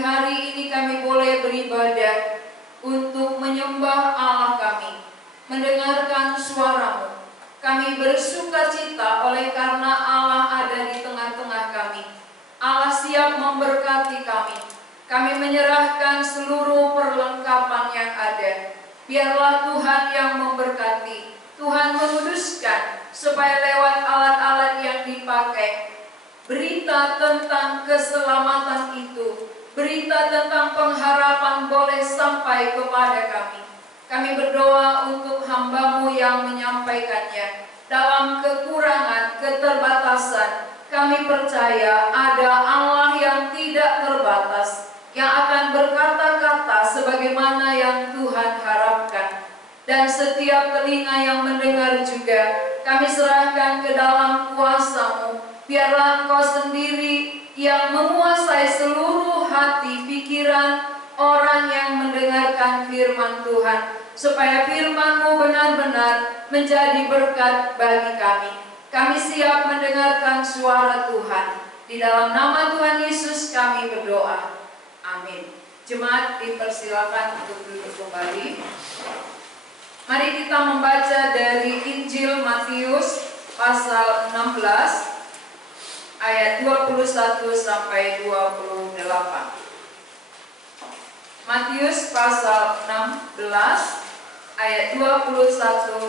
pagi hari ini kami boleh beribadah untuk menyembah Allah kami, mendengarkan suara-Mu. Kami bersuka cita oleh karena Allah ada di tengah-tengah kami. Allah siap memberkati kami. Kami menyerahkan seluruh perlengkapan yang ada. Biarlah Tuhan yang memberkati. Tuhan menguduskan supaya lewat alat-alat yang dipakai, berita tentang keselamatan itu, berita tentang pengharapan boleh sampai kepada kami. Kami berdoa untuk hamba-Mu yang menyampaikannya. Dalam kekurangan, keterbatasan, kami percaya ada Allah yang tidak terbatas, yang akan berkata-kata sebagaimana yang Tuhan harapkan. Dan setiap telinga yang mendengar juga, kami serahkan ke dalam kuasa-Mu. Biarlah Engkau sendiri yang menguasai seluruh hati, pikiran orang yang mendengarkan firman Tuhan, supaya firman-Mu benar-benar menjadi berkat bagi kami. Kami siap mendengarkan suara Tuhan. Di dalam nama Tuhan Yesus kami berdoa. Amin. Jemaat dipersilakan untuk duduk kembali. Mari kita membaca dari Injil Matius pasal 16 ayat 21 sampai 28. Matius pasal 16 ayat 21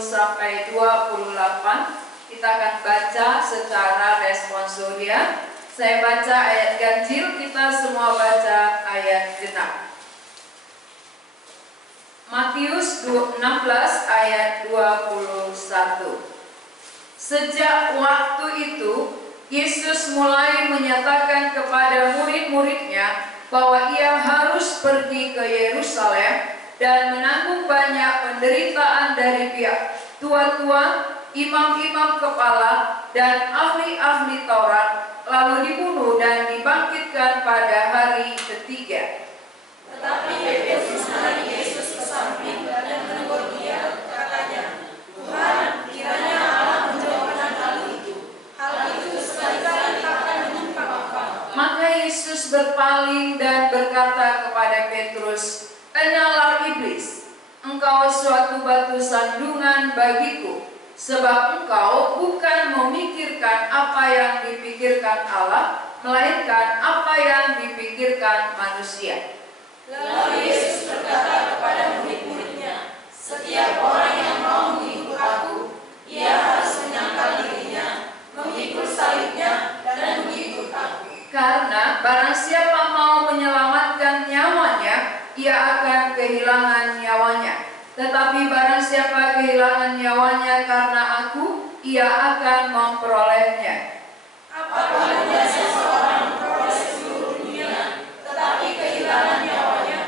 sampai 28. Kita akan baca secara responsorial. Saya baca ayat ganjil, kita semua baca ayat genap. Matius 16 ayat 21. Sejak waktu itu, Yesus mulai menyatakan kepada murid-muridnya bahwa Ia harus pergi ke Yerusalem dan menanggung banyak penderitaan dari pihak tua-tua, imam-imam kepala, dan ahli-ahli Taurat, lalu dibunuh dan dibangkitkan pada hari ketiga. Tetapi Petrus menarik Yesus ke samping dan menegur Dia, katanya, Tuhan, kiranya Allah menjawabkan hal itu. Hal itu sekali-kali akan menimpa Engkau. Maka Yesus berpaling dan berkata kepada Petrus, "Enyahlah iblis, engkau suatu batu sandungan bagiku, sebab engkau bukan memikirkan apa yang dipikirkan Allah, melainkan apa yang dipikirkan manusia." Lalu Yesus berkata kepada murid-muridnya, "Setiap orang yang mau mengikut Aku, ia harus menyangkal dirinya, memikul salibnya, dan mengikut Aku. Karena barang siapa mau menyelamatkan nyawanya, ia akan kehilangan nyawanya. Tetapi barang siapa kehilangan nyawanya karena Aku, ia akan memperolehnya. Apabila seseorang memperoleh seluruh dunia, tetapi kehilangan nyawanya,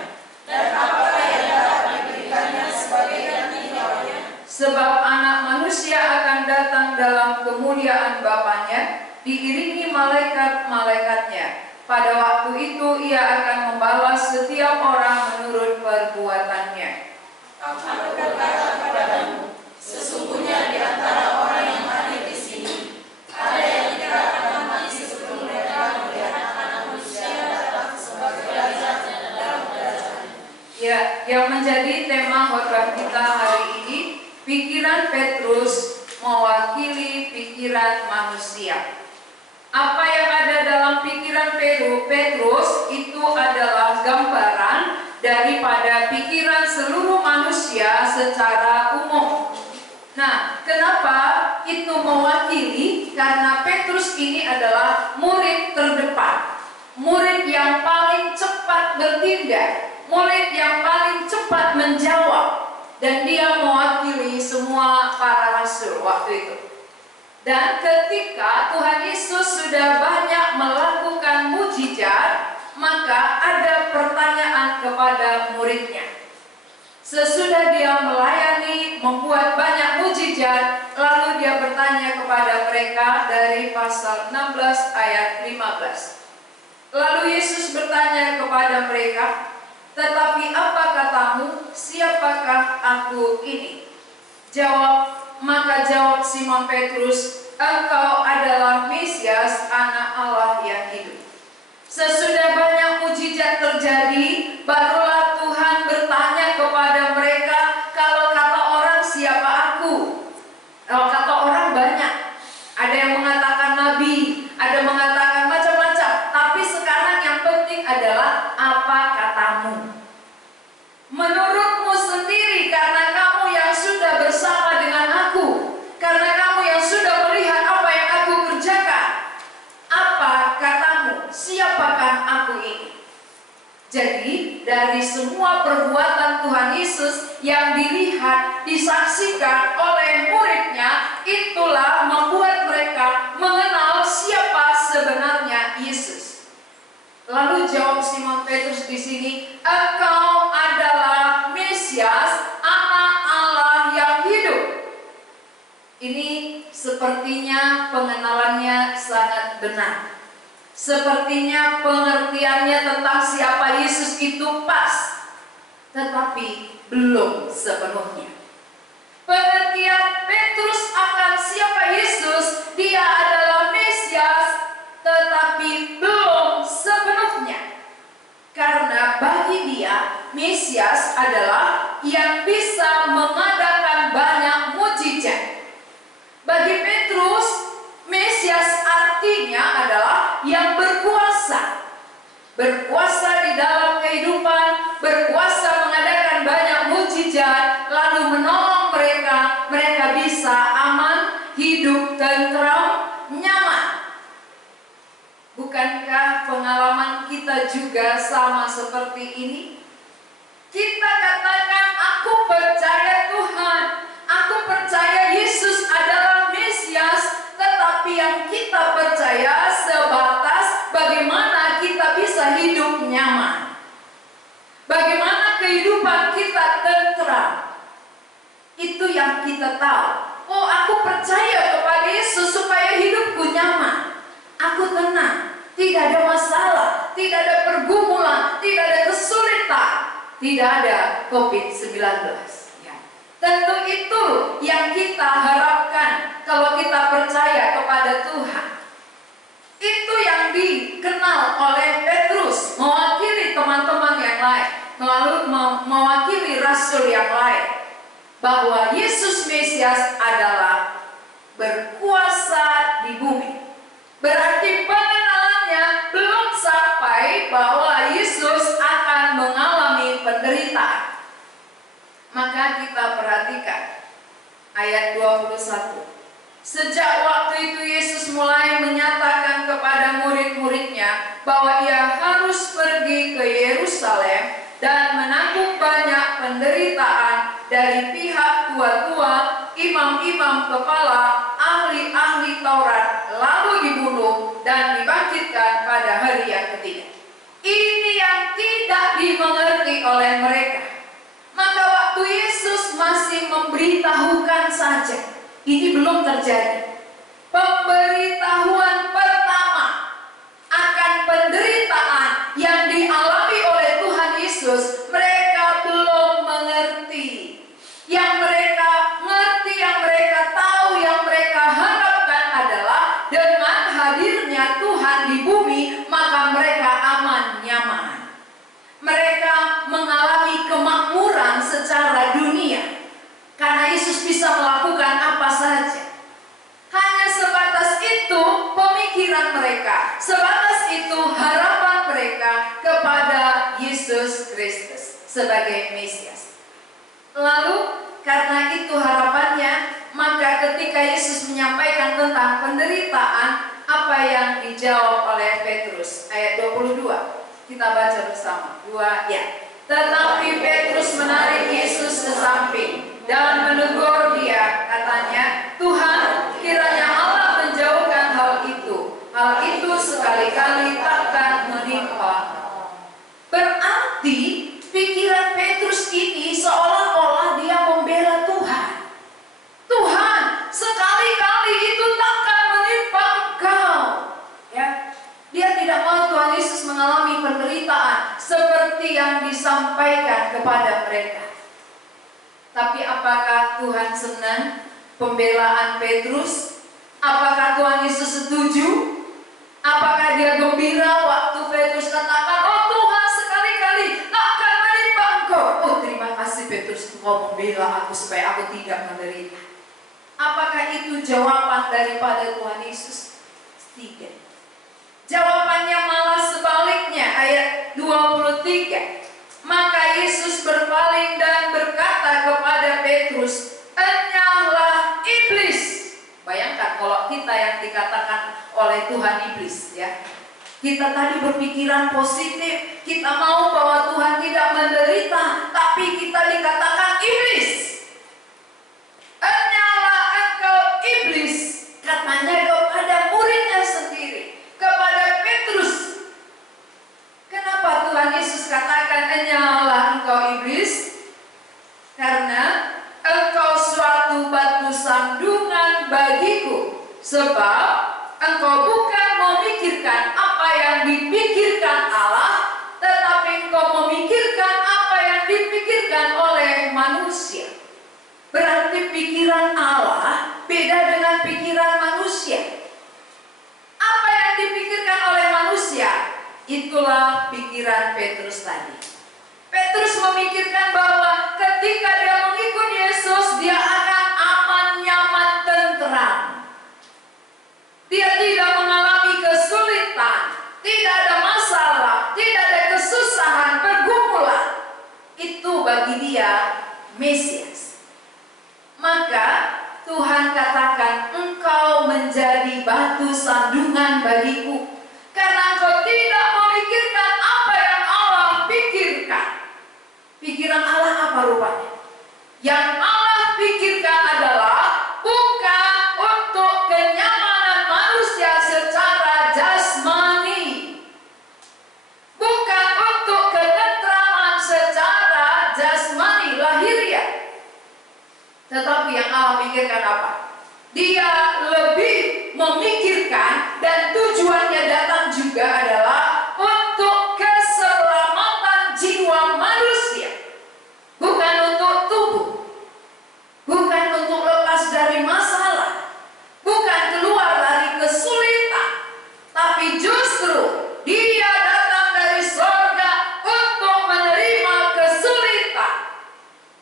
dan apakah yang dapat diberikannya sebagai ganti nyawanya? Sebab Anak Manusia akan datang dalam kemuliaan Bapanya, diiringi malaikat-malaikatnya. Pada waktu itu Ia akan membalas setiap orang menurut perbuatannya. Aku berkata kepadamu, sesungguhnya di antara orang yang hadir di sini, ada yang tidak akan mati sebelum mereka melihat Anak Manusia datang sebagai raja dalam kerajaannya. Ya, yang menjadi tema khotbah kita hari ini, pikiran Petrus mewakili pikiran manusia. Apa yang ada dalam pikiran Petrus itu adalah gambaran daripada pikiran seluruh manusia secara umum. Nah, kenapa itu mewakili? Karena Petrus ini adalah murid terdepan, murid yang paling cepat bertindak, murid yang paling cepat menjawab, dan dia mewakili semua para rasul waktu itu. Dan ketika Tuhan Yesus sudah banyak melakukan mujizat, maka ada pertanyaan kepada muridnya. Sesudah dia melayani, membuat banyak mujizat, lalu dia bertanya kepada mereka dari pasal 16 ayat 15. Lalu Yesus bertanya kepada mereka, "Tetapi apa katamu, siapakah aku ini?" Maka jawab Simon Petrus, "Engkau adalah Mesias, Anak Allah yang hidup." Sesudah banyak mujizat terjadi siapakah aku ini? Jadi dari semua perbuatan Tuhan Yesus yang dilihat, disaksikan oleh muridnya, itulah membuat mereka mengenal siapa sebenarnya Yesus. Lalu jawab Simon Petrus di sini, "Engkau adalah Mesias, Anak Allah yang hidup." Ini sepertinya pengenalannya sangat benar. Sepertinya pengertiannya tentang siapa Yesus itu pas, tetapi belum sepenuhnya. Pengertian Petrus akan siapa Yesus, dia adalah Mesias, tetapi belum sepenuhnya. Karena bagi dia, Mesias adalah yang bisa mengadakan banyak mukjizat. Bagi Petrus, Mesias artinya adalah yang berkuasa. Berkuasa di dalam kehidupan, berkuasa mengadakan banyak mukjizat, lalu menolong mereka, mereka bisa aman, hidup tentram, nyaman. Bukankah pengalaman kita juga sama seperti ini? Kita katakan, aku percaya Tuhan, aku percaya Yesus adalah Mesias, tetapi yang kita percaya sebatas bagaimana kita bisa hidup nyaman. Bagaimana kehidupan kita tentram. Itu yang kita tahu. Oh, aku percaya kepada Yesus supaya hidupku nyaman. Aku tenang, tidak ada masalah, tidak ada pergumulan, tidak ada kesulitan, tidak ada COVID-19. Tentu itu yang kita harapkan kalau kita percaya kepada Tuhan. Itu yang dikenal oleh Petrus, mewakili teman-teman yang lain, melalui mewakili rasul yang lain, bahwa Yesus Mesias adalah berkuasa di bumi. Berarti pengenalannya belum sampai bahwa Yesus akan mengalami penderitaan. Maka kita perhatikan ayat 21. Sejak waktu itu Yesus mulai menyatakan kepada murid-muridnya bahwa ia harus pergi ke Yerusalem dan menanggung banyak penderitaan dari pihak tua-tua, imam-imam kepala, ahli-ahli Taurat, lalu dibunuh dan dibangkitkan pada hari yang ketiga. Ini yang tidak dimengerti oleh mereka. Maka waktu Yesus masih memberitahukan saja, ini belum terjadi. Pemberitahuan pertama akan penderitaan yang dialami oleh Tuhan Yesus, mereka belum mengerti. Yang mereka ngerti, yang mereka tahu, yang mereka harapkan adalah dengan hadirnya Tuhan di bumi, maka mereka aman, nyaman. Mereka mengalami kemakmuran secara dunia karena Yesus bisa melakukan apa saja. Hanya sebatas itu pemikiran mereka, sebatas itu harapan mereka kepada Yesus Kristus sebagai Mesias. Lalu karena itu harapannya, maka ketika Yesus menyampaikan tentang penderitaan, apa yang dijawab oleh Petrus? Ayat 22. Kita baca bersama. 2 ya. Tetapi Petrus menarik Yesus ke samping dan menegur dia, katanya, "Tuhan, kiranya Allah menjauhkan hal itu. Hal itu sekali-kali takkan menimpa." Berarti pikiran Petrus ini seolah-olah dia membela Tuhan. Tuhan, sekali-kali itu takkan menimpa engkau. Ya. Dia tidak mau Tuhan Yesus mengalami penderitaan seperti yang disampaikan kepada mereka. Tapi apakah Tuhan senang pembelaan Petrus? Apakah Tuhan Yesus setuju? Apakah dia gembira waktu Petrus katakan, "Oh Tuhan, sekali-kali takkan menimpa engkau"? Oh, terima kasih Petrus, engkau membela aku supaya aku tidak menderita. Apakah itu jawaban daripada Tuhan Yesus? Tidak. Jawabannya malah sebaliknya, ayat 23. Maka Yesus berpaling dan berkata kepada Petrus, "Enyahlah iblis." Bayangkan kalau kita yang dikatakan oleh Tuhan iblis, ya. Kita tadi berpikiran positif, kita mau bahwa Tuhan tidak menderita, tapi kita dikatakan iblis. Hanyalah engkau iblis, katanya kepada muridnya sendiri, kepada Petrus. Kenapa Tuhan Yesus katakan hanyalah engkau iblis? Karena engkau suatu batu sandungan bagiku, sebab engkau bukan memikirkan apa yang dipikirkan Allah, tetapi engkau memikirkan apa yang dipikirkan oleh manusia. Berarti pikiran Allah beda dengan pikiran manusia. Apa yang dipikirkan oleh manusia, itulah pikiran Petrus tadi. Petrus memikirkan bahwa ketika dia mengikut Yesus, dia akan aman, nyaman, tentram. Dia tidak mengalami kesulitan, tidak ada masalah, tidak ada kesusahan, pergumulan. Itu bagi dia Mesias. Maka Tuhan katakan, engkau menjadi batu sandungan bagiku, karena engkau tidak memikirkan apa yang Allah pikirkan. Pikiran Allah apa rupanya? Yang Allah pikirkan adalah bukan untuk kenyamanan manusia secara jasmani, bukan untuk ketentraman secara jasmani lahiriah, tetapi yang Allah pikirkan apa? Dia lebih memikirkan, dan tujuannya datang juga adalah untuk keselamatan jiwa manusia, bukan untuk tubuh, bukan untuk lepas dari masalah, bukan keluar dari kesulitan, tapi justru dia datang dari surga untuk menerima kesulitan.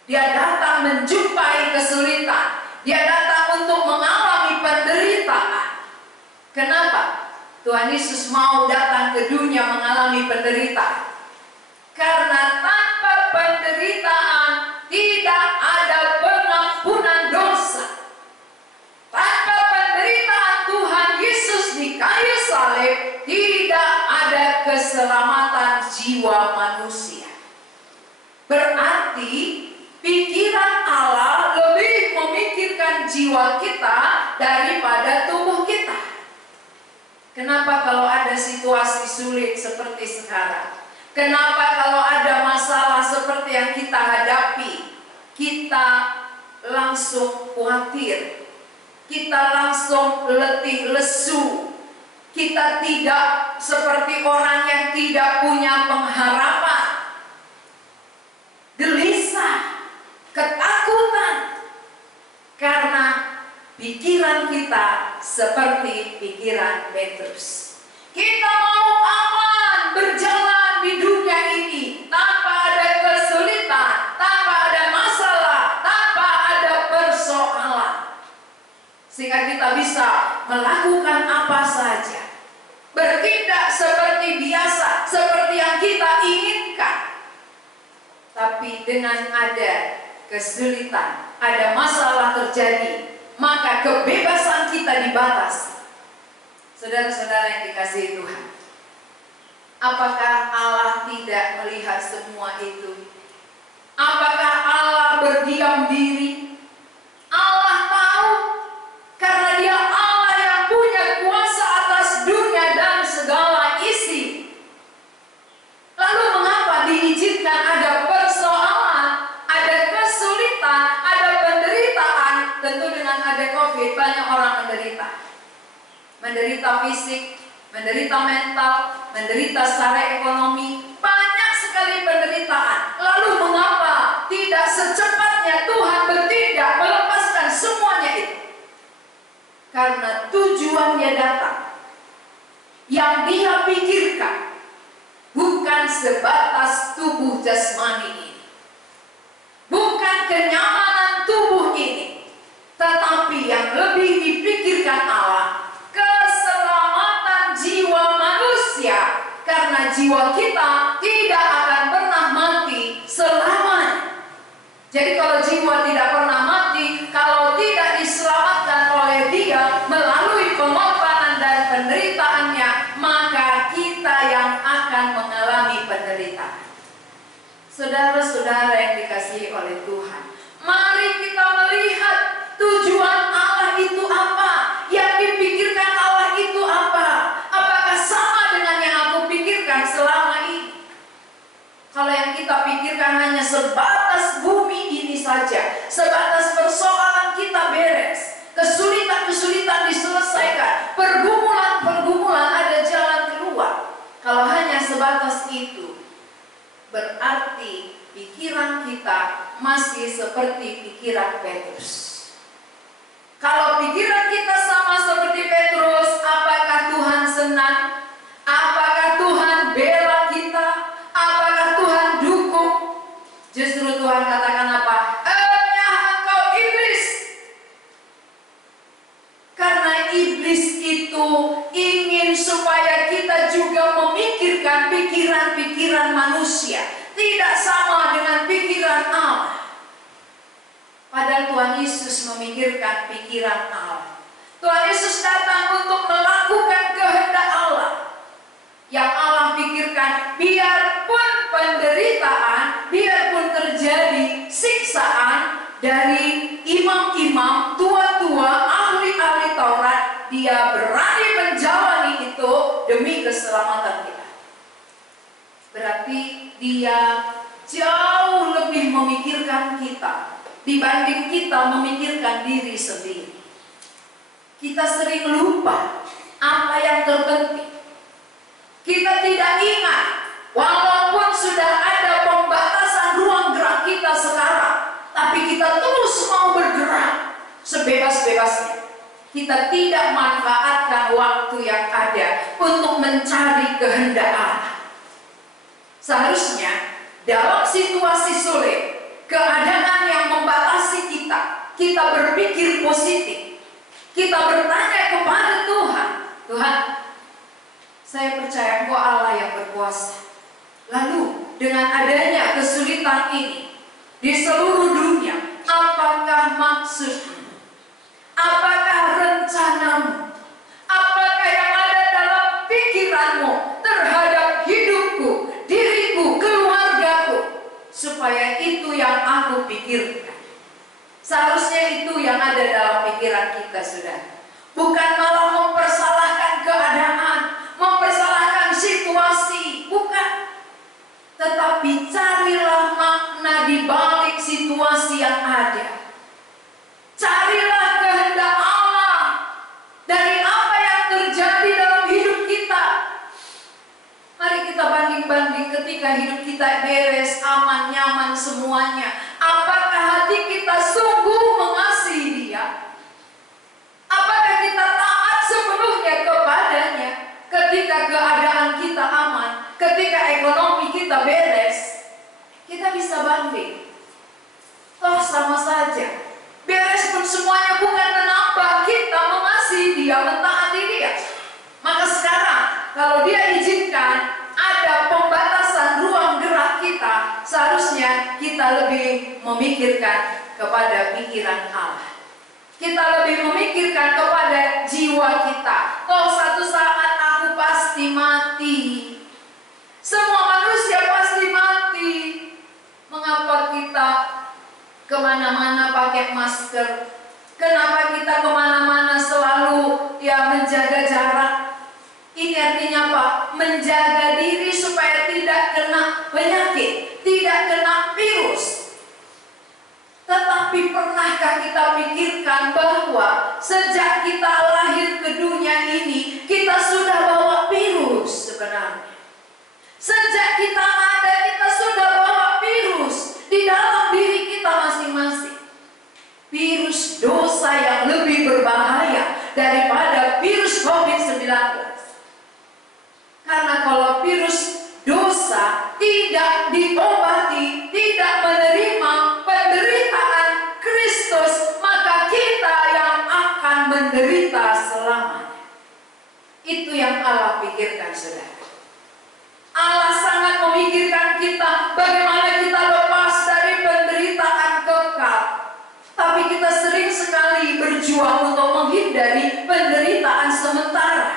Dia datang menjumpai kesulitan, dia datang untuk mengalami penderitaan. Kenapa Tuhan Yesus mau datang ke dunia mengalami penderitaan? Karena tanpa penderitaan tidak ada pengampunan dosa. Tanpa penderitaan Tuhan Yesus di kayu salib, tidak ada keselamatan jiwa manusia. Berarti pikiran Allah lebih memikirkan jiwa kita daripada tubuh kita. Kenapa kalau ada situasi sulit seperti sekarang? Kenapa kalau ada masalah seperti yang kita hadapi, kita langsung khawatir, kita langsung letih lesu, kita tidak seperti orang yang tidak punya pengharapan, gelisah, ketakutan, karena pikiran kita seperti pikiran Petrus. Kita mau aman berjalan di dunia ini tanpa ada kesulitan, tanpa ada masalah, tanpa ada persoalan, sehingga kita bisa melakukan apa saja, bertindak seperti biasa, seperti yang kita inginkan. Tapi dengan ada kesulitan, ada masalah terjadi, maka kebebasan kita dibatasi. Saudara-saudara yang dikasihi Tuhan, apakah Allah tidak melihat semua itu? Apakah Allah berdiam diri? Allah tahu, karena Dia Allah yang punya kuasa atas dunia dan segala isi. Lalu mengapa diizinkan ada persoalan, ada kesulitan, ada penderitaan? Tentu dengan ada COVID banyak orang menderita. Menderita fisik, menderita mental, menderita secara ekonomi, banyak sekali penderitaan. Lalu mengapa tidak secepatnya Tuhan bertindak melepaskan semuanya itu? Karena tujuannya datang, yang Dia pikirkan bukan sebatas tubuh jasmani ini, bukan kenyamanan tubuh ini, tetapi yang lebih dipikirkan Allah, keselamatan jiwa manusia, karena jiwa kita tidak akan pernah mati selamanya. Jadi kalau jiwa tidak pernah mati, kalau tidak diselamatkan oleh Dia melalui pengorbanan dan penderitaannya, maka kita akan mengalami penderitaan. Saudara-saudara yang dikasihi oleh Tuhan, mari kita melihat tujuan Allah itu apa, yang dipikirkan Allah itu apa. Apakah sama dengan yang aku pikirkan selama ini? Kalau yang kita pikirkan hanya sebatas bumi ini saja, sebatas persoalan kita beres, kesulitan-kesulitan diselesaikan, pergumulan-pergumulan ada jalan keluar. Kalau hanya sebatas itu, berarti pikiran kita masih seperti pikiran Petrus. Kalau pikiran kita sama seperti Petrus, apakah Tuhan senang? Apakah Tuhan bela kita? Apakah Tuhan dukung? Justru Tuhan katakan apa? Engkau iblis. Karena iblis itu ingin supaya kita juga memikirkan pikiran-pikiran manusia, tidak sama dengan pikiran Allah. Padahal Tuhan Yesus memikirkan pikiran Allah. Tuhan Yesus datang untuk melakukan kehendak Allah. Yang Allah pikirkan, biarpun penderitaan, biarpun terjadi siksaan dari imam-imam, tua-tua, ahli-ahli Taurat, dia berani menjalani itu demi keselamatan kita. Berarti dia jauh lebih memikirkan kita dibanding kita memikirkan diri sendiri. Kita sering lupa apa yang terpenting. Kita tidak ingat, walaupun sudah ada pembatasan ruang gerak kita sekarang, tapi kita terus mau bergerak sebebas-bebasnya. Kita tidak manfaatkan waktu yang ada untuk mencari kehendak Allah. Seharusnya dalam situasi sulit, keadaan yang membatasi kita, kita berpikir positif. Kita bertanya kepada Tuhan, Tuhan, saya percaya Engkau Allah yang berkuasa. Lalu dengan adanya kesulitan ini di seluruh dunia, apakah maksudmu? Apakah rencanamu? Apakah yang ada dalam pikiranmu terhadap hidupku, diriku, keluargaku? Supaya itu yang aku pikirkan. Seharusnya itu yang ada dalam pikiran kita, saudara. Bukan malah mempersalahkan keadaan, mempersalahkan situasi, bukan. Tetapi carilah makna di balik situasi yang ada. Carilah kehendak Allah dari apa yang terjadi dalam hidup kita. Mari kita banding-banding ketika hidup kita beres, aman, nyaman semuanya. Apakah hati kita sungguh mengasihi Dia? Apakah kita taat sepenuhnya kepadanya ketika keadaan kita aman, ketika ekonomi kita beres? Kita bisa banding. Toh sama saja. Beres pun semuanya bukan menambah kita mengasihi Dia, mentaati Dia. Maka sekarang kalau Dia izinkan ada pembatasan ruang gerak kita, seharusnya kita lebih memikirkan kepada pikiran Allah. Kita lebih memikirkan kepada jiwa kita. Toh satu saat aku pasti mati. Semua manusia pasti mati. Mengapa kita kemana-mana pakai masker? Kenapa kita kemana-mana selalu menjaga jarak? Ini artinya apa? Menjaga diri supaya tidak kena penyakit, tidak kena virus. Tetapi pernahkah kita pikirkan bahwa sejak kita lahir ke dunia ini, kita sudah bawa virus sebenarnya. Sejak kita ada, kita sudah bawa virus di dalam diri kita masing-masing. Virus dosa yang lebih berbahaya daripada virus COVID-19. Karena kalau virus dosa tidak diobati, tidak menerima penderitaan Kristus, maka kita yang akan menderita selamanya. Itu yang Allah pikirkan, saudara. Allah sangat memikirkan kita bagaimana kita lepas dari penderitaan kekal. Tapi kita sering sekali berjuang untuk menghindari penderitaan sementara.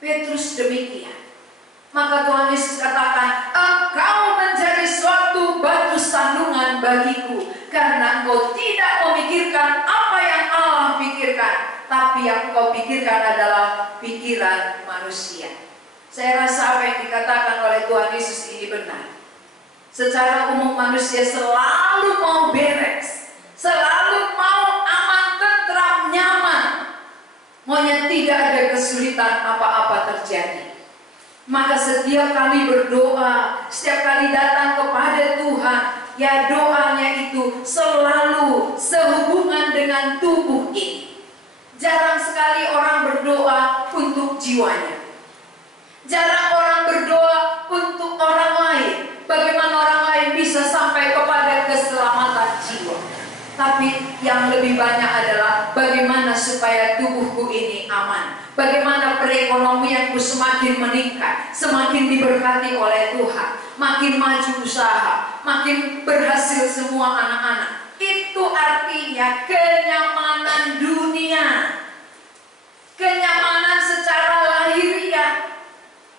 Petrus demikian. Maka Tuhan Yesus katakan, engkau menjadi suatu batu sandungan bagiku, karena engkau tidak memikirkan apa yang Allah pikirkan, tapi yang engkau pikirkan adalah pikiran manusia. Saya rasa apa yang dikatakan oleh Tuhan Yesus ini benar. Secara umum manusia selalu mau beres, selalu mau aman, tentram, nyaman. Maunya tidak ada kesulitan apa-apa terjadi. Maka setiap kali berdoa, setiap kali datang kepada Tuhan, ya doanya itu selalu sehubungan dengan tubuh ini. Jarang sekali orang berdoa untuk jiwanya. Jarang orang berdoa untuk orang lain. Bagaimana orang lain bisa sampai kepada keselamatan jiwa. Tapi yang lebih banyak adalah bagaimana supaya tubuhku ini aman. Bagaimana perekonomianku semakin meningkat, semakin diberkati oleh Tuhan. Makin maju usaha, makin berhasil semua anak-anak. Itu artinya kenyamanan dunia. Kenyamanan secara lahiriah.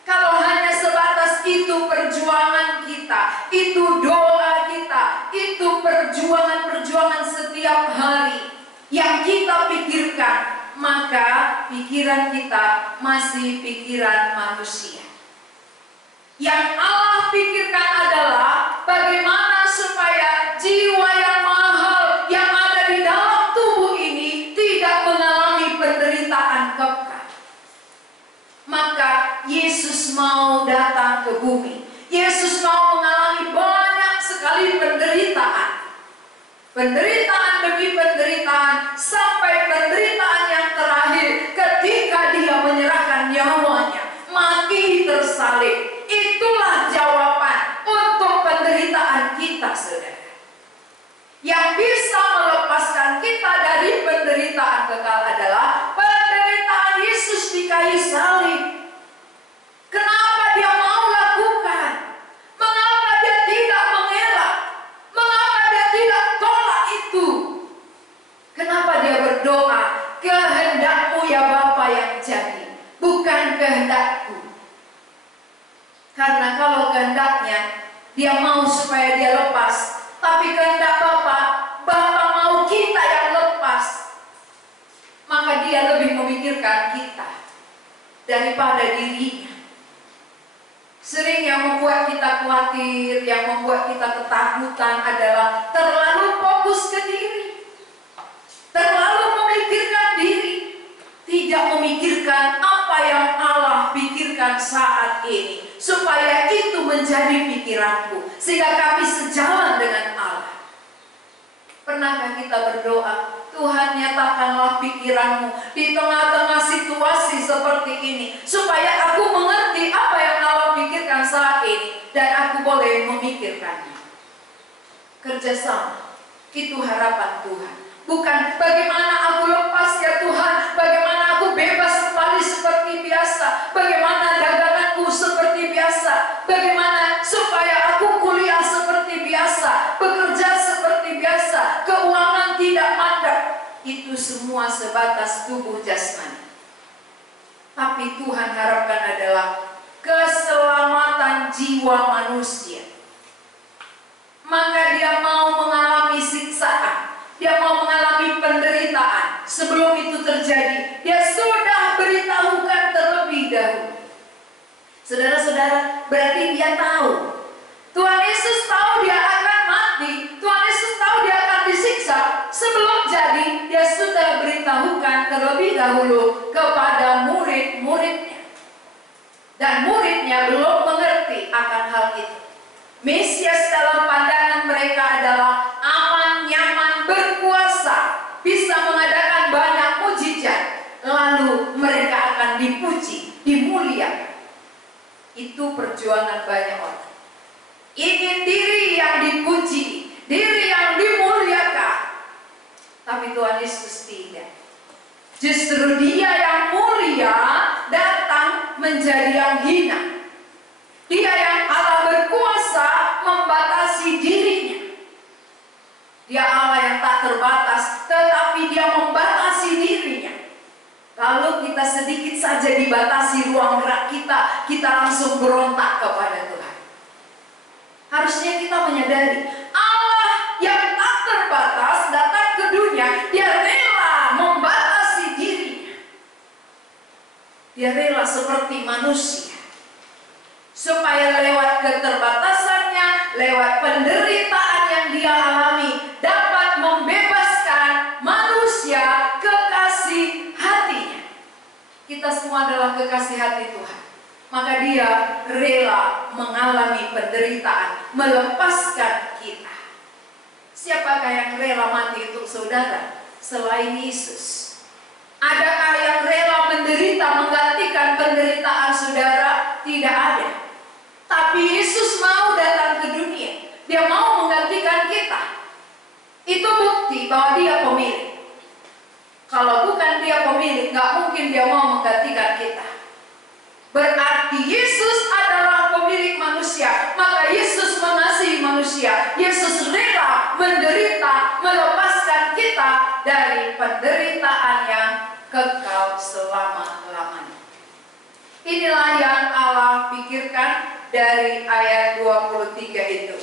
Kalau hanya sebatas itu perjuangan kita, itu doa kita, itu perjuangan-perjuangan setiap hari yang kita pikirkan, maka pikiran kita masih pikiran manusia. Yang Allah pikirkan adalah bagaimana supaya jiwa yang mahal yang ada di dalam tubuh ini tidak mengalami penderitaan kekal. Maka Yesus mau datang ke bumi. Yesus mau mengalami banyak sekali penderitaan. Penderitaan demi penderitaan, sampai penderitaan yang terakhir ketika dia menyerahkan nyawanya, mati tersalib. Itulah jawaban untuk penderitaan kita, saudara. Yang bisa melepaskan kita dari penderitaan kekal adalah penderitaan Yesus di kayu salib. Kenapa dia mau lakukan? Mengapa dia tidak mengelak? Mengapa dia tidak tolak itu? Kenapa dia berdoa, kehendakmu ya Bapa yang jadi, bukan kehendakku. Karena kalau kehendaknya, dia mau supaya dia lepas. Tapi kehendak Bapa mau kita yang lepas. Maka dia lebih memikirkan kita daripada dirinya. Sering yang membuat kita khawatir, yang membuat kita ketakutan adalah terlalu fokus ke diri. Terlalu memikirkan diri. Tidak memikirkan apa yang Allah pikirkan saat ini. Supaya itu menjadi pikiranku. Sehingga kami sejalan dengan Allah. Pernahkah kita berdoa, Tuhan nyatakanlah pikiranmu di tengah-tengah situasi seperti ini. Supaya aku mengerti apa yang Allah pikirkan saat ini. Dan aku boleh memikirkannya. Kerjasama, itu harapan Tuhan. Bukan bagaimana aku lepas ya Tuhan. Bagaimana aku bebas kembali seperti biasa. Bagaimana daganganku seperti biasa. Bagaimana supaya aku kuliah seperti biasa. Bekerja seperti biasa. Keuangan tidak mandek. Itu semua sebatas tubuh jasmani. Tapi Tuhan harapkan adalah keselamatan jiwa manusia. Maka dia mau mengalami siksaan. Dia mau mengalami penderitaan. Sebelum itu terjadi, dia sudah beritahukan terlebih dahulu. Saudara-saudara, berarti dia tahu. Tuhan Yesus tahu dia akan mati. Tuhan Yesus tahu dia akan disiksa. Sebelum jadi, dia sudah beritahukan terlebih dahulu kepada murid-muridnya. Dan muridnya belum mengerti akan hal itu. Mesias dalam pandangan mereka adalah aman, nyaman, berkuasa, bisa mengadakan banyak mujizat, lalu mereka akan dipuji, dimuliakan. Itu perjuangan banyak orang. Ingin diri yang dipuji, diri yang dimuliakan. Tapi Tuhan Yesus tidak. Justru dia yang mulia datang menjadi yang hina. Dia yang Allah berkuasa membatasi dirinya. Dia Allah yang tak terbatas, tetapi dia membatasi dirinya. Lalu kita sedikit saja dibatasi ruang gerak kita, kita langsung berontak kepada Tuhan. Harusnya kita menyadari Allah yang tak terbatas datang ke dunia, dia rela membatasi dirinya. Dia rela seperti manusia, supaya lewat keterbatasannya, lewat penderitaan yang dia alami, dapat membebaskan manusia kekasih hatinya. Kita semua adalah kekasih hati Tuhan. Maka dia rela mengalami penderitaan, melepaskan kita. Siapakah yang rela mati untuk saudara selain Yesus? Adakah yang rela menderita menggantikan penderitaan saudara? Tidak ada. Tapi Yesus mau datang ke dunia. Dia mau menggantikan kita. Itu bukti bahwa dia pemilik. Kalau bukan dia pemilik, gak mungkin dia mau menggantikan kita. Berarti Yesus adalah pemilik manusia. Maka Yesus mengasihi manusia. Yesus rela menderita, melepaskan kita dari penderitaan yang kekal selama-lamanya. Inilah yang Allah pikirkan dari ayat 23 itu.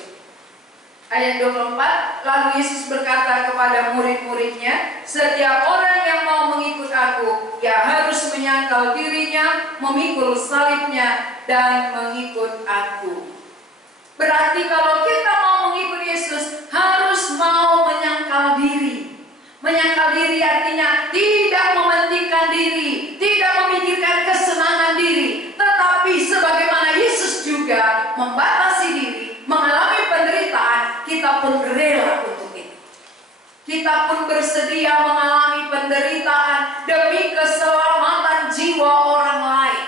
Ayat 24, lalu Yesus berkata kepada murid-muridnya, setiap orang yang mau mengikut aku, ia harus menyangkal dirinya, memikul salibnya, dan mengikut aku. Berarti kalau kita mau mengikut Yesus, harus mau menyangkal diri. Menyangkal diri artinya tidak mementingkan diri, tidak memikirkan kesenangan diri, tetapi sebagaimana Yesus juga membatasi diri, mengalami penderitaan, kita pun rela untuk itu. Kita pun bersedia mengalami penderitaan demi keselamatan jiwa orang lain.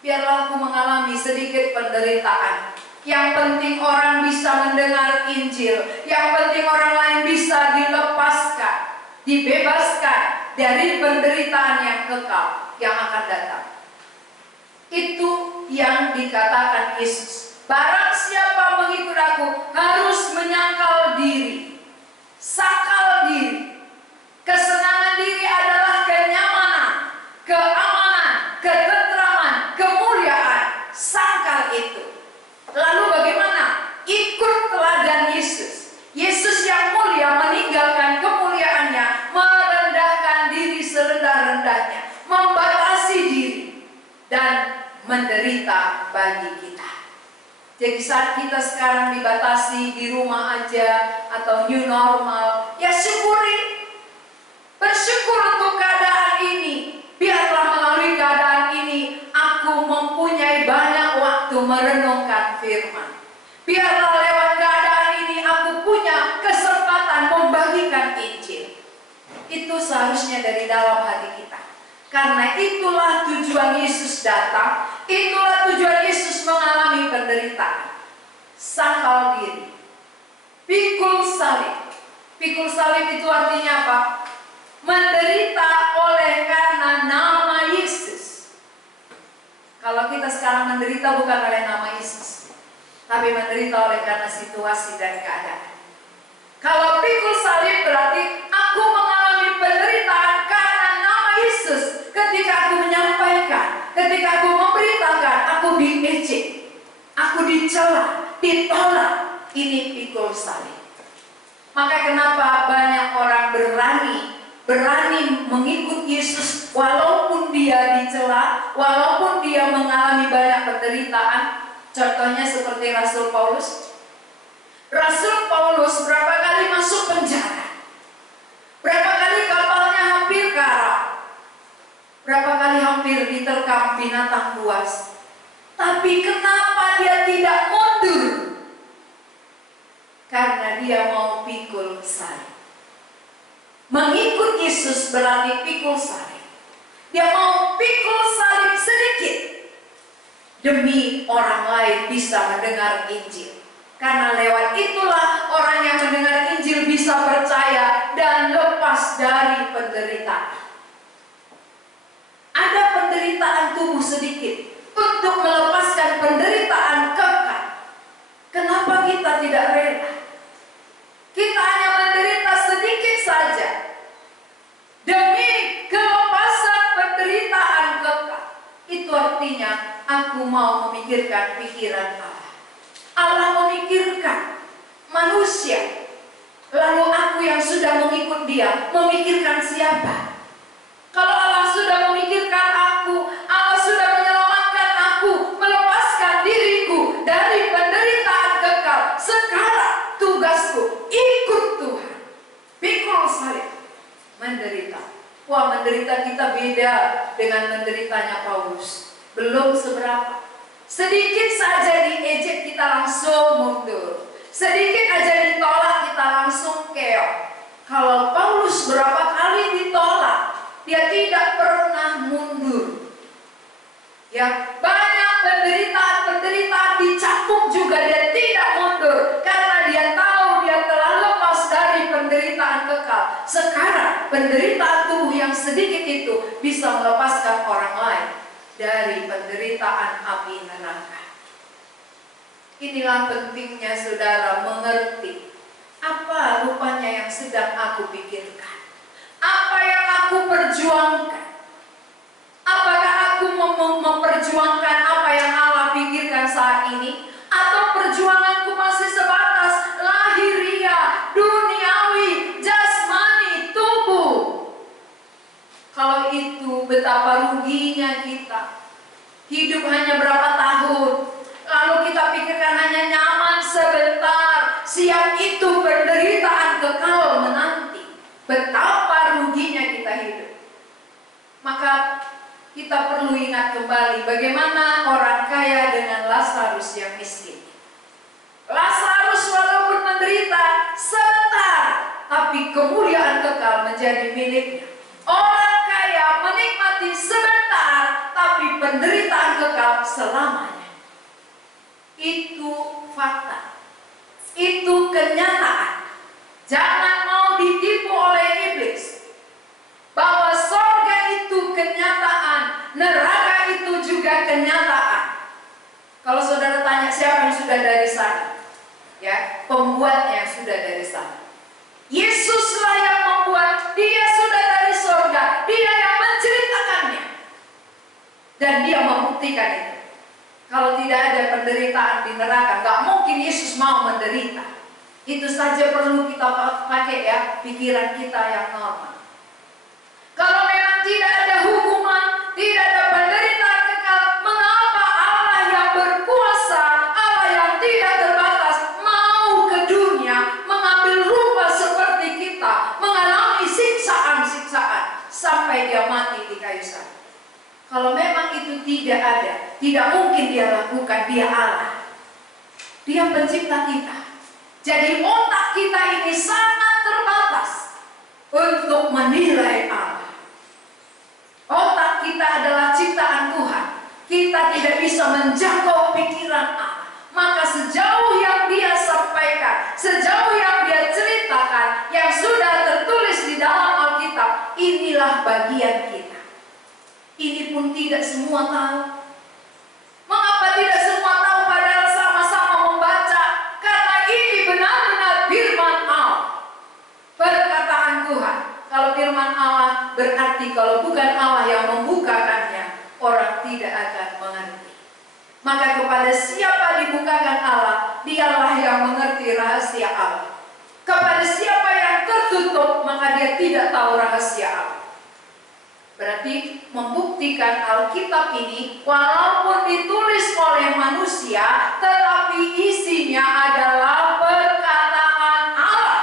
Biarlah aku mengalami sedikit penderitaan. Yang penting orang bisa mendengar Injil. Yang penting orang lain bisa dilepaskan, dibebaskan dari penderitaan yang kekal yang akan datang. Itu yang dikatakan Yesus. Barang siapa mengikut aku harus menyangkal diri, sakal diri. Kesenangan diri adalah kenyamanan, keamanan, ketentraman, kemuliaan. Sangkal itu. Lalu bagaimana? Ikut teladan Yesus. Yesus yang mulia meninggalkan kemuliaannya, merendahkan diri serendah-rendahnya, membatasi diri, dan menderita bagi kita. Jadi saat kita sekarang dibatasi di rumah aja atau new normal, ya syukuri. Bersyukur untuk keadaan ini. Biarlah melalui keadaan ini aku mempunyai banyak waktu merenungkan firman. Biarlah lewat keadaan ini aku punya kesempatan membagikan Injil. Itu seharusnya dari dalam hati kita. Karena itulah tujuan Yesus datang. Itulah tujuan Yesus mengalami penderitaan. Sangkal diri. Pikul salib. Pikul salib itu artinya apa? Menderita oleh karena nama Yesus. Kalau kita sekarang menderita bukan oleh nama Yesus, tapi menderita oleh karena situasi dan keadaan. Kalau pikul salib berarti aku mengalami penderitaan karena nama Yesus. Ketika aku menyampaikan, ketika aku memberitakan, aku diejek, aku dicela, ditolak. Ini pikul salib. Maka kenapa banyak orang berani mengikut Yesus walaupun dia dicela, walaupun dia mengalami banyak penderitaan. Contohnya seperti Rasul Paulus. Rasul Paulus berapa kali masuk penjara, berapa kali kapalnya hampir karam, berapa kali hampir diterkam binatang buas. Tapi kenapa dia tidak mundur? Karena dia mau pikul salib. Mengikut Yesus berarti pikul salib. Dia mau pikul salib sedikit demi orang lain bisa mendengar Injil. Karena lewat itulah orang yang mendengar Injil bisa percaya dan lepas dari penderitaan. Ada penderitaan tubuh sedikit untuk melepaskan penderitaan kekal. Kenapa kita tidak rela? Kita hanya menderita sedikit saja demi kelepasan mau memikirkan pikiran Allah. Allah memikirkan manusia. Lalu aku yang sudah mengikut dia, memikirkan siapa? Kalau Allah sudah memikirkan aku, Allah sudah menyelamatkan aku, melepaskan diriku dari penderitaan kekal. Sekarang tugasku ikut Tuhan. Pikul salib, menderita. Wah, menderita kita beda dengan menderitanya Paulus. Belum seberapa. Sedikit saja diejek kita langsung mundur. Sedikit aja ditolak kita langsung keok. Kalau Paulus berapa kali ditolak, dia tidak pernah mundur. Ya, banyak penderitaan dicapuk juga dia tidak mundur. Karena dia tahu dia telah lepas dari penderitaan kekal. Sekarang penderitaan tubuh yang sedikit itu bisa melepaskan orang lain dari penderitaan api neraka. Inilah pentingnya saudara mengerti apa rupanya yang sedang aku pikirkan, apa yang aku perjuangkan. Apakah aku memperjuangkan apa yang Allah pikirkan saat ini, atau perjuanganku masih sebatas lahiria, duniawi, jasmani, tubuh? Kalau itu betapa ruginya kita. Hidup hanya berapa tahun, lalu kita pikirkan hanya nyaman sebentar, siang itu penderitaan kekal menanti. Betapa ruginya kita hidup. Maka kita perlu ingat kembali bagaimana orang kaya dengan Lazarus yang miskin. Lazarus walaupun menderita sebentar, tapi kemuliaan kekal menjadi miliknya. Orang kaya menikmati sebentar, tapi penderitaan kekal selamanya. Itu fakta. Itu kenyataan. Jangan mau ditipu oleh iblis. Bahwa sorga itu kenyataan, neraka itu juga kenyataan. Kalau saudara tanya siapa yang sudah dari sana, ya, pembuatnya yang sudah dari sana. Yesuslah yang membuat, dia sudah dari sorga, dia yang menceritakannya. Dan dia membuktikan itu. Kalau tidak ada penderitaan di neraka, gak mungkin Yesus mau menderita. Itu saja perlu kita pakai ya, pikiran kita yang normal. Kalau memang tidak ada hukuman, tidak ada penderitaan kekal, mengapa Allah yang berkuasa, Allah yang tidak terbatas, mau ke dunia, mengambil rupa seperti kita, mengalami siksaan-siksaan, sampai dia mati di kayu salib? Kalau memang itu tidak ada, tidak mungkin dia lakukan, dia Allah. Dia pencipta kita. Jadi otak kita ini sangat terbatas untuk menilai Allah. Otak kita adalah ciptaan Tuhan. Kita tidak bisa menjangkau pikiran Allah. Maka sejauh yang dia sampaikan, sejauh yang dia ceritakan, yang sudah tertulis di dalam Alkitab, inilah bagian kita. Ini pun tidak semua tahu. Mengapa tidak semua tahu padahal sama-sama membaca? Karena ini benar-benar firman Allah, perkataan Tuhan. Kalau firman Allah berarti kalau bukan Allah yang membukakannya, orang tidak akan mengerti. Maka kepada siapa dibukakan Allah, dialah yang mengerti rahasia Allah. Kepada siapa yang tertutup, maka dia tidak tahu rahasia Allah. Berarti membuktikan Alkitab ini walaupun ditulis oleh manusia, tetapi isinya adalah perkataan Allah.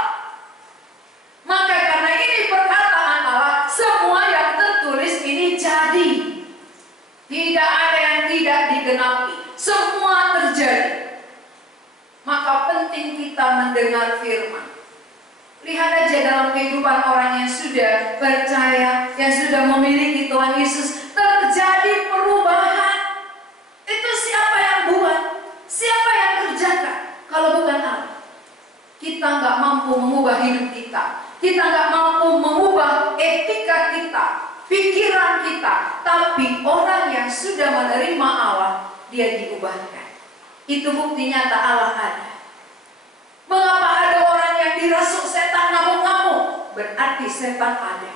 Maka karena ini perkataan Allah, semua yang tertulis ini jadi. Tidak ada yang tidak digenapi, semua terjadi. Maka penting kita mendengar firman. Lihat aja dalam kehidupan orang yang sudah percaya, yang sudah memiliki Tuhan Yesus, terjadi perubahan. Itu siapa yang buat? Siapa yang kerjakan? Kalau bukan Allah. Kita nggak mampu mengubah hidup kita. Kita nggak mampu mengubah etika kita, pikiran kita. Tapi orang yang sudah menerima Allah, dia diubahkan. Itu bukti nyata Allah ada. Mengapa ada orang yang dirasuk setan ngamuk-ngamuk? Berarti setan ada.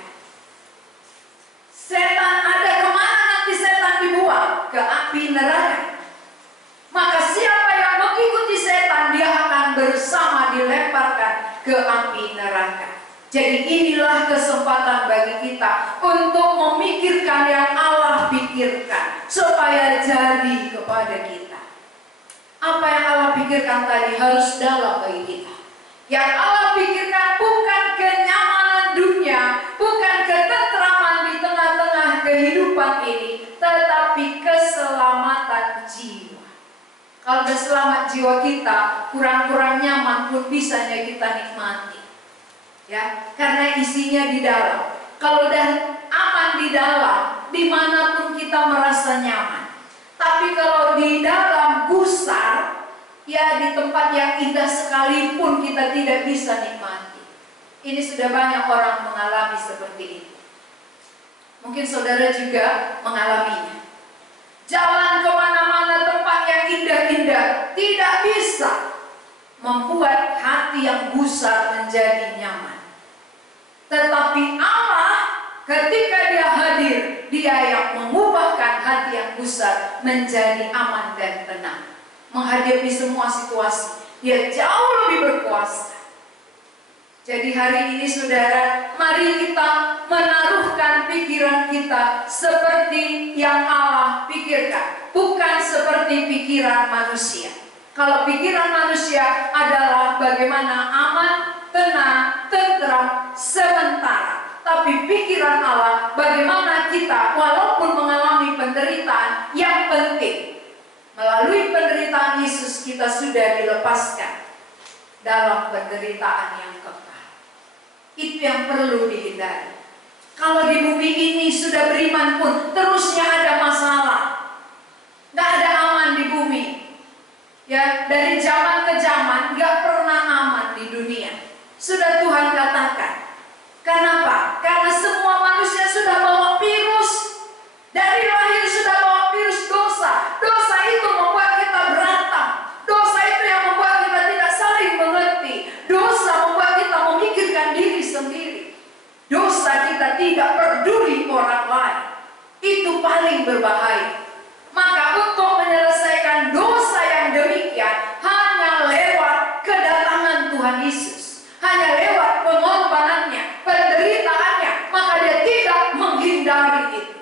Setan ada, kemana nanti setan dibuang? Ke api neraka. ke api neraka. Jadi inilah kesempatan bagi kita untuk memikirkan yang Allah pikirkan supaya jadi kepada kita. Apa yang Allah pikirkan tadi harus dalam bagi kita. Yang Allah pikirkan bukan kenyamanan dunia, bukan ketentraman di tengah-tengah kehidupan ini, tetapi keselamatan jiwa. Kalau sudah selamat jiwa kita, kurang-kurang nyaman pun bisanya kita nikmati. Ya, karena isinya di dalam. Kalau udah aman di dalam, dimanapun kita merasa nyaman. Tapi kalau di dalam gusar, ya di tempat yang indah sekalipun kita tidak bisa nikmati. Ini sudah banyak orang mengalami seperti ini. Mungkin saudara juga mengalaminya. Jalan kemana-mana tempat yang indah-indah tidak bisa membuat hati yang gusar menjadi nyaman. Tetapi Allah ketika dia hadir, dia yang mengubahkan hati yang gusar menjadi aman dan tenang. Menghadapi semua situasi, dia jauh lebih berkuasa. Jadi hari ini saudara, mari kita menaruhkan pikiran kita seperti yang Allah pikirkan, bukan seperti pikiran manusia. Kalau pikiran manusia adalah bagaimana aman, tenang, tentram, sementara. Tapi pikiran Allah bagaimana kita walaupun mengalami penderitaan yang penting. Melalui penderitaan Yesus kita sudah dilepaskan dalam penderitaan yang kekal. Itu yang perlu dihindari. Kalau di bumi ini sudah beriman pun terusnya ada masalah. Gak ada aman di bumi. Ya, dari zaman ke zaman gak pernah aman di dunia. Sudah Tuhan katakan. Kenapa? Karena semua manusia sudah bawa virus. Dari lahir sudah bawa virus dosa. Dosa itu membuat kita berantem. Dosa itu yang membuat kita tidak saling mengerti. Dosa membuat kita memikirkan diri sendiri. Dosa kita tidak peduli orang lain. Itu paling berbahaya. Maka untuk menyelesaikan dosa yang demikian hanya lewat kedatangan Tuhan Yesus. Hanya lewat pengorbanannya, penderitaannya. Maka dia tidak menghindari itu.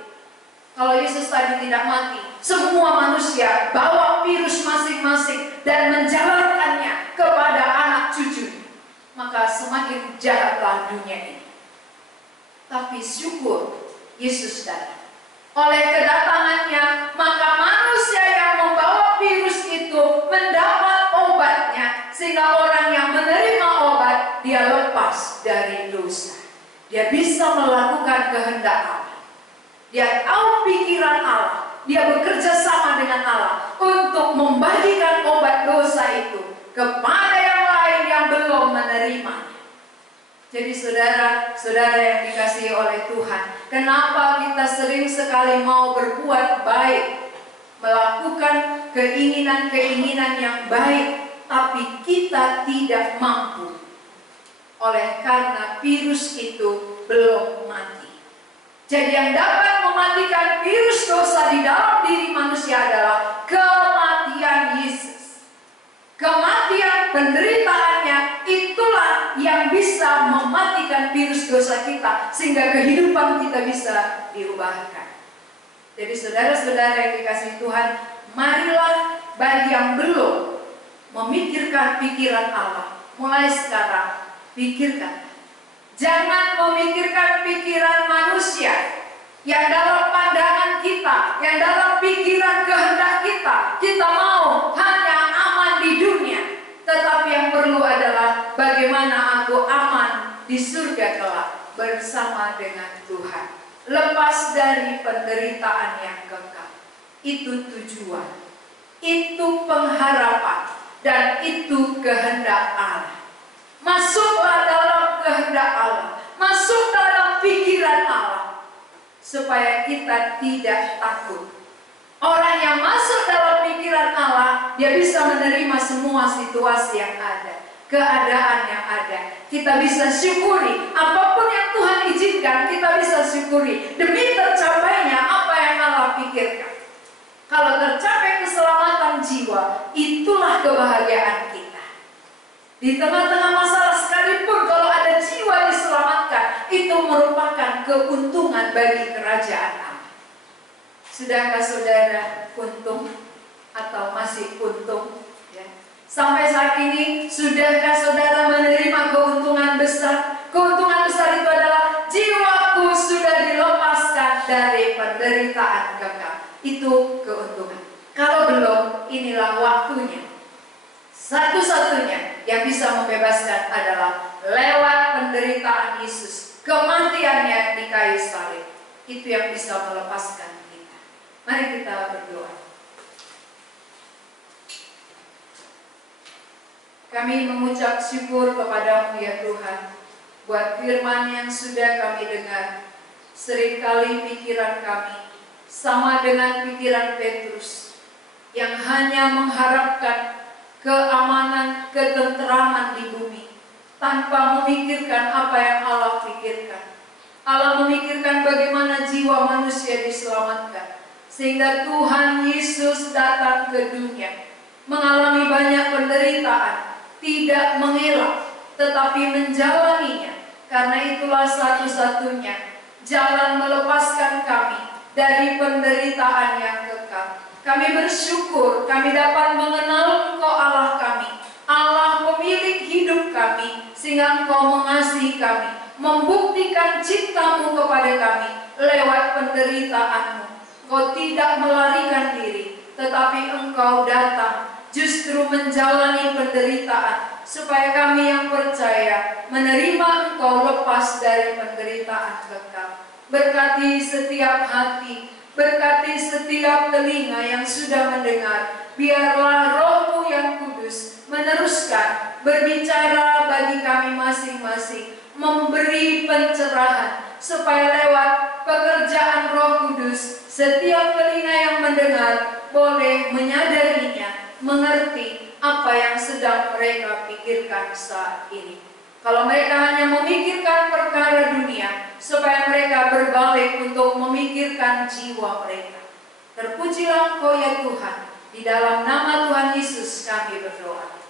Kalau Yesus tadi tidak mati, semua manusia bawa virus masing-masing dan menjalankannya kepada anak cucu. Maka semakin jahatlah dunia ini. Tapi syukur Yesus datang. Oleh kedatangannya, maka manusia yang membawa virus itu mendapat obatnya. Sehingga orang yang menerima obat, dia lepas dari dosa. Dia bisa melakukan kehendak Allah. Dia tahu pikiran Allah. Dia bekerja sama dengan Allah untuk membagikan obat dosa itu kepada yang lain yang belum menerimanya. Jadi saudara-saudara yang dikasihi oleh Tuhan, kenapa kita sering sekali mau berbuat baik, melakukan keinginan-keinginan yang baik, tapi kita tidak mampu? Oleh karena virus itu belum mati. Jadi yang dapat mematikan virus dosa di dalam diri manusia adalah kematian Yesus. Kematian penderitaannya itulah yang bisa mematikan virus dosa kita sehingga kehidupan kita bisa diubahkan. Jadi saudara-saudara yang dikasihi Tuhan, marilah bagi yang belum memikirkan pikiran Allah, mulai sekarang pikirkan. Jangan memikirkan pikiran manusia yang dalam pandangan kita, yang dalam pikiran kehendak kita. Kita mau hanya aman di dunia. Tetapi yang perlu adalah bagaimana aku aman di surga kelak bersama dengan Tuhan. Lepas dari penderitaan yang kekal. Itu tujuan. Itu pengharapan. Dan itu kehendak Allah. Masuklah dalam kehendak Allah. Masuk dalam pikiran Allah. Supaya kita tidak takut. Orang yang masuk dalam pikiran Allah, dia bisa menerima semua situasi yang ada. Keadaan yang ada. Kita bisa syukuri. Apapun yang Tuhan izinkan, kita bisa syukuri. Demi tercapainya apa yang Allah pikirkan. Kalau tercapai keselamatan jiwa, itulah kebahagiaan kita. Di tengah-tengah masalah sekalipun merupakan keuntungan bagi kerajaan Allah. Sudahkah saudara untung atau masih untung? Ya. Sampai saat ini, sudahkah saudara menerima keuntungan besar? Keuntungan besar itu adalah jiwaku sudah dilepaskan dari penderitaan kekal. Itu keuntungan. Kalau belum, inilah waktunya. Satu-satunya yang bisa membebaskan adalah lewat penderitaan Yesus, kematiannya di kayu salib. Itu yang bisa melepaskan kita. Mari kita berdoa. Kami mengucap syukur kepadamu ya Tuhan, buat firman yang sudah kami dengar. Seringkali pikiran kami sama dengan pikiran Petrus, yang hanya mengharapkan keamanan, ketenteraman di bumi, tanpa memikirkan apa yang Allah pikirkan. Allah memikirkan bagaimana jiwa manusia diselamatkan, sehingga Tuhan Yesus datang ke dunia, mengalami banyak penderitaan, tidak mengelak, tetapi menjalaninya. Karena itulah satu-satunya jalan melepaskan kami dari penderitaan yang kekal. Kami bersyukur kami dapat mengenal Engkau Allah kami, Allah pemilik hidup kami, sehingga Engkau mengasihi kami, membuktikan cinta-Mu kepada kami lewat penderitaan-Mu. Engkau tidak melarikan diri, tetapi Engkau datang justru menjalani penderitaan, supaya kami yang percaya menerima Engkau lepas dari penderitaan kekal. Berkati setiap hati, berkati setiap telinga yang sudah mendengar. Biarlah Roh-Mu yang kudus meneruskan berbicara bagi kami masing-masing, memberi pencerahan, supaya lewat pekerjaan Roh Kudus setiap telinga yang mendengar boleh menyadarinya, mengerti apa yang sedang mereka pikirkan saat ini. Kalau mereka hanya memikirkan perkara dunia, supaya mereka berbalik untuk memikirkan jiwa mereka. Terpujilah Engkau ya Tuhan, di dalam nama Tuhan Yesus kami berdoa.